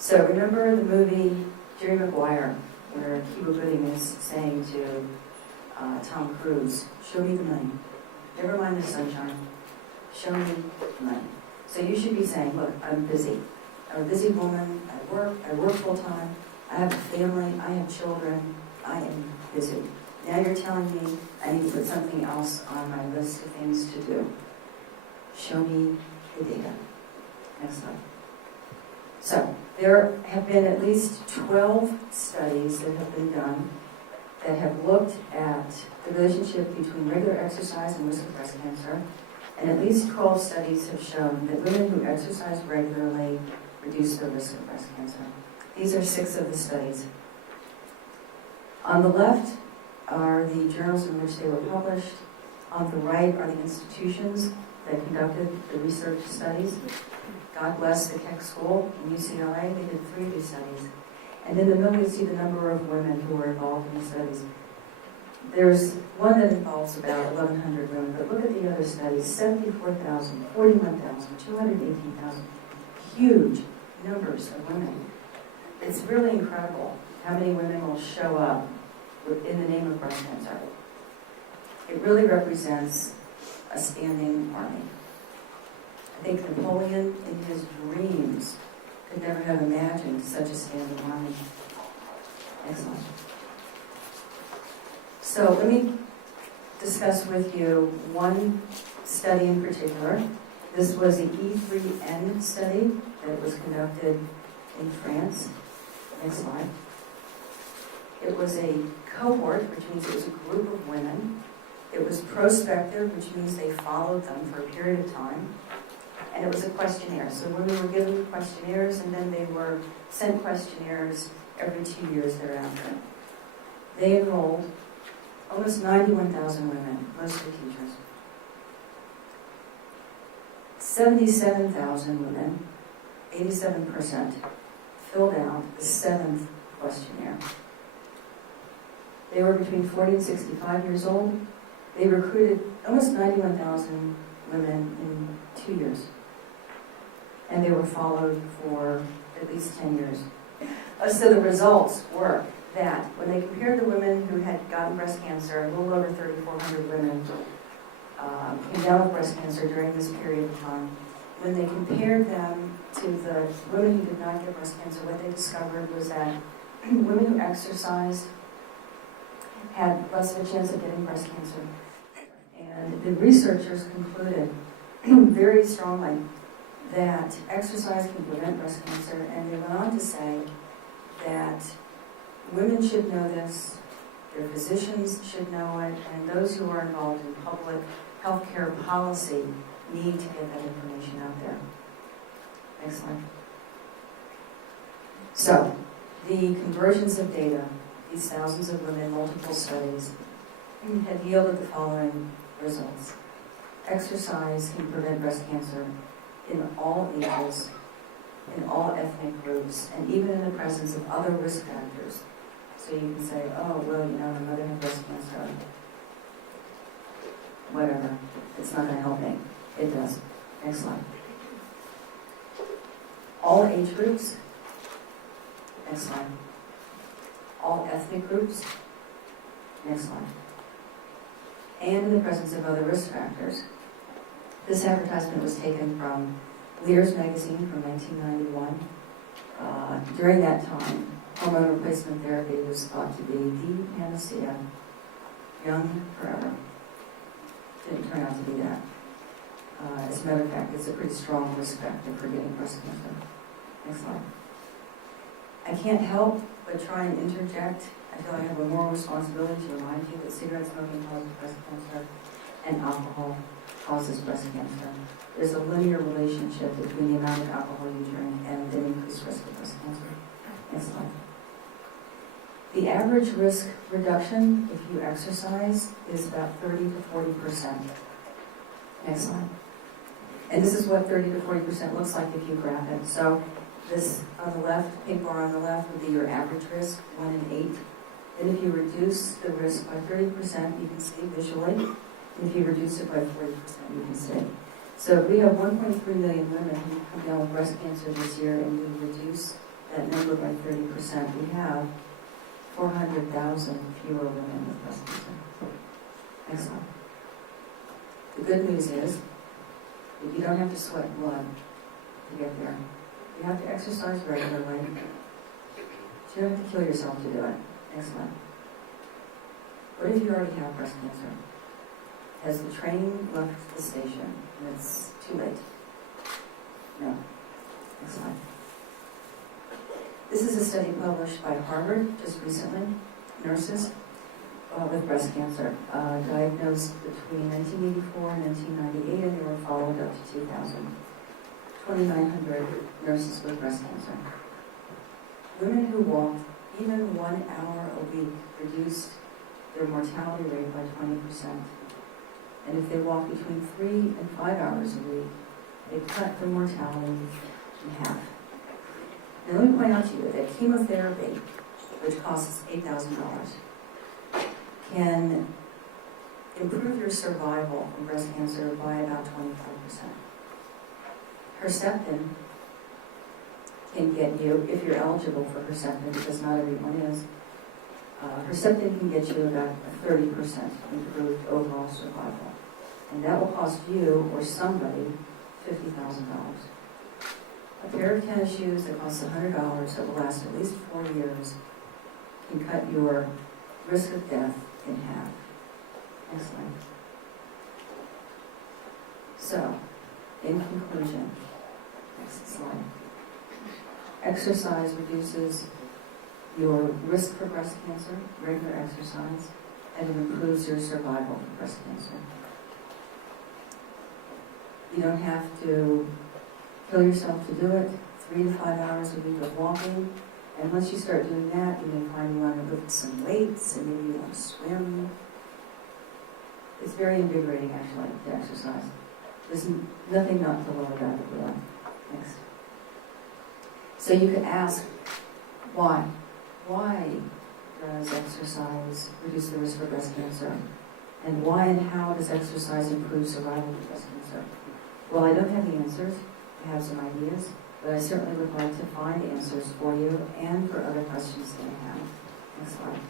So remember the movie Jerry Maguire, where Cuba Gooding is saying to Tom Cruise, show me the money. Never mind the sunshine. Show me the money. So you should be saying, look, I'm busy. I'm a busy woman. I work full time. I have a family. I have children. I am busy. Now you're telling me I need to put something else on my list of things to do. Show me the data. Next slide. So there have been at least 12 studies that have been done that have looked at the relationship between regular exercise and risk of breast cancer. And at least 12 studies have shown that women who exercise regularly reduce their risk of breast cancer. These are 6 of the studies. On the left are the journals in which they were published. On the right are the institutions that conducted the research studies. God bless the Keck School in UCLA. They did 3 of these studies. And in the middle you see the number of women who were involved in the studies. There's one that involves about 1,100 women, but look at the other studies, 74,000, 41,000, 218,000. Huge numbers of women. It's really incredible how many women will show up in the name of breast cancer. It really represents a standing army. I think Napoleon, in his dreams, could never have imagined such a standing army. Excellent. So let me discuss with you one study in particular. This was the E3N study that was conducted in France. Next slide. It was a cohort, which means it was a group of women. It was prospective, which means they followed them for a period of time. And it was a questionnaire. So women were given questionnaires, and then they were sent questionnaires every 2 years thereafter. They enrolled almost 91,000 women, mostly teachers. 77,000 women, 87%, filled out the 7th questionnaire. They were between 40 and 65 years old. They recruited almost 91,000 women in 2 years. And they were followed for at least 10 years. So the results were that when they compared the women who had gotten breast cancer, a little over 3,400 women came down with breast cancer during this period of time. When they compared them to the women who did not get breast cancer, what they discovered was that women who exercised had less of a chance of getting breast cancer. And the researchers concluded very strongly that exercise can prevent breast cancer, and they went on to say that women should know this, their physicians should know it, and those who are involved in public healthcare policy need to get that information out there. Next slide. So, the conversions of data, these thousands of women, multiple studies, have yielded the following results. Exercise can prevent breast cancer in all ages, in all ethnic groups, and even in the presence of other risk factors. So you can say, oh, well, you know, my mother had breast cancer. Whatever. It's not going to help me. It does. Next slide. All age groups. Next slide. All ethnic groups. Next slide. And in the presence of other risk factors. This advertisement was taken from Leaders magazine from 1991. During that time, hormone replacement therapy was thought to be the panacea, young forever. Didn't turn out to be that. As a matter of fact, it's a pretty strong risk factor for getting breast cancer. Next slide. I can't help but try and interject. I feel I have a moral responsibility to remind you that cigarette smoking causes breast cancer and alcohol causes breast cancer. There's a linear relationship between the amount of alcohol you drink and the increased risk of breast cancer. Next slide. The average risk reduction if you exercise is about 30 to 40%. Next slide. And this is what 30 to 40% looks like if you graph it. So this on the left, pink bar on the left, would be your average risk, 1 in 8. And if you reduce the risk by 30%, you can see visually. And if you reduce it by 40%, you can see. So if we have 1.3 million women who come down with breast cancer this year, and we reduce that fewer by 30%, we have 400,000 fewer women with breast cancer. Excellent. The good news is that you don't have to sweat blood to get there. You have to exercise regularly. You don't have to kill yourself to do it. Excellent. What if you already have breast cancer? Has the train left the station and it's too late? No. Excellent. This is a study published by Harvard just recently. Nurses with breast cancer diagnosed between 1984 and 1998, and they were followed up to 2000. 2,900 nurses with breast cancer. Women who walked even 1 hour a week reduced their mortality rate by 20%. And if they walk between 3 and 5 hours a week, they cut their mortality in half. Now let me point out to you that chemotherapy, which costs $8,000, can improve your survival from breast cancer by about 25%. Herceptin can get you, if you're eligible for Herceptin, because not everyone is, Herceptin can get you about a 30% improved overall survival. And that will cost you or somebody $50,000. A pair of tennis shoes that costs $100 that will last at least 4 years can cut your risk of death in half. Excellent. So, in conclusion, next slide. Exercise reduces your risk for breast cancer, regular exercise, and it improves your survival for breast cancer. You don't have to kill yourself to do it. 3 to 5 hours a week of walking. And once you start doing that, you may find you want to lift some weights and maybe you want to swim. It's very invigorating, actually, to exercise. There's nothing not to love about it, really. Next. So you could ask, why? Why does exercise reduce the risk for breast cancer? And why and how does exercise improve survival for breast cancer? Well, I don't have the answers. I have some ideas, but I certainly would like to find answers for you and for other questions that I have. Next slide.